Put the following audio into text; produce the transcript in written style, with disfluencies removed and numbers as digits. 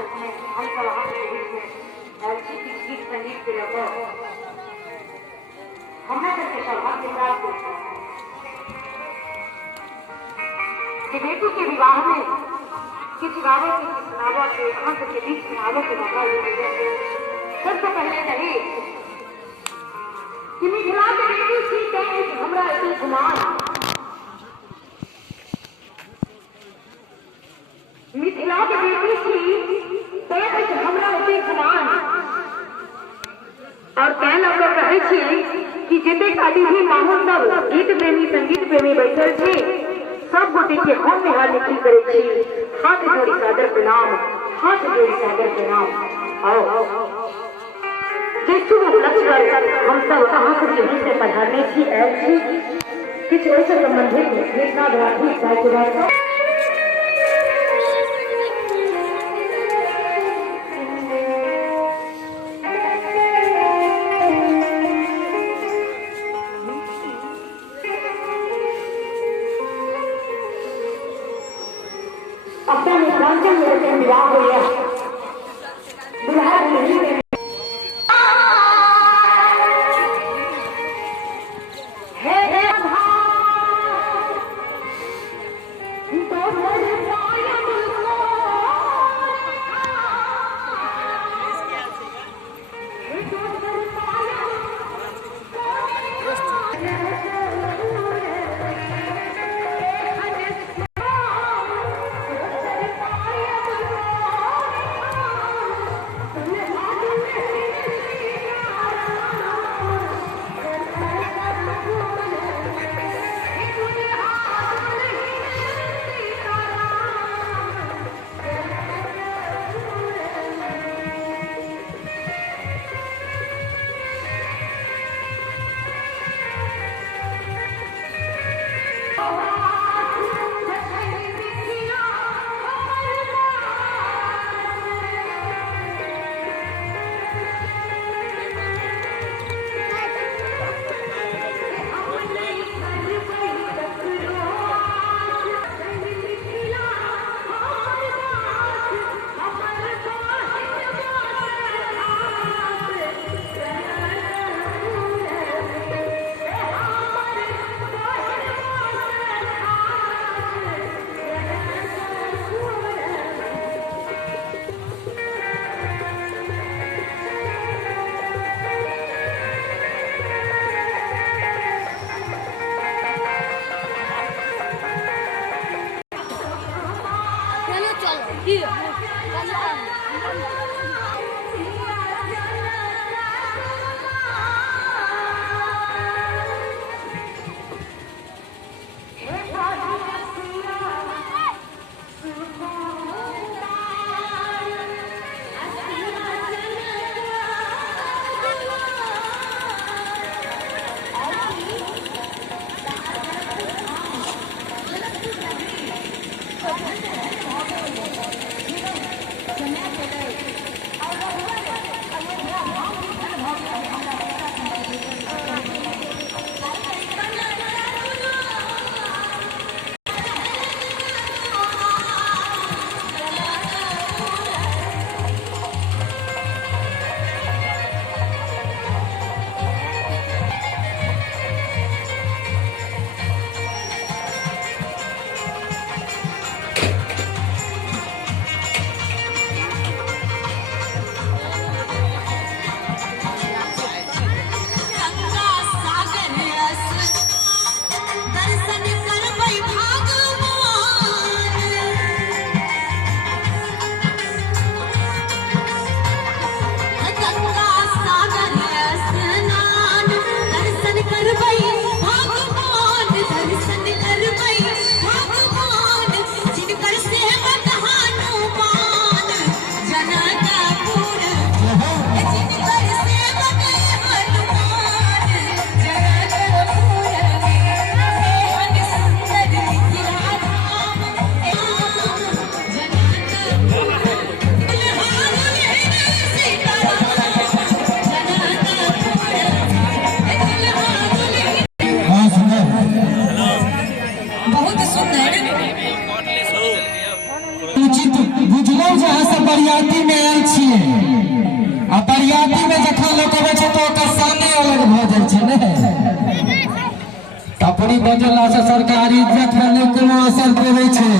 उसमें हम सब हाथ के बीच में गीत संगीत के लोगों हमने करके सौभाग्य प्राप्त कि बेटी के विवाह में किस गावों की सुनावों के अंत के बीच सुनावों के मौका सबसे पहले कहे कि मिथिला के बेटी थी कहे हमरा इतनी गुमान मिथिला के बेटी थी कहे हमरा इतनी गुमान और कह लोग कहे छी कि जिते खाली भी माहौल सब गीत प्रेमी संगीत प्रेमी बैठल थे सब गोटे के हम में हाथ लिखी करे छी हाथ जोड़ी सादर प्रणाम हाथ जोड़ी सादर प्रणाम आओ जिसको उपलक्ष्य कर हम सब कहाँ से यहीं से पढ़ाने की ऐसी कुछ ऐसे संबंधित घटना धराधी साहित्य अपना मिथिलांचल में विवाह हुआ दुल्हा नहीं बुझलो जे अहाँ सब बरियाती में आयल छियै आ बरियाती में जखन लोग अबै छै तो ओकर सामने अलग भऽ जाइ छै ने। अपनी बजला से सरकारी इज्जत में कोनो असर पड़ै छै।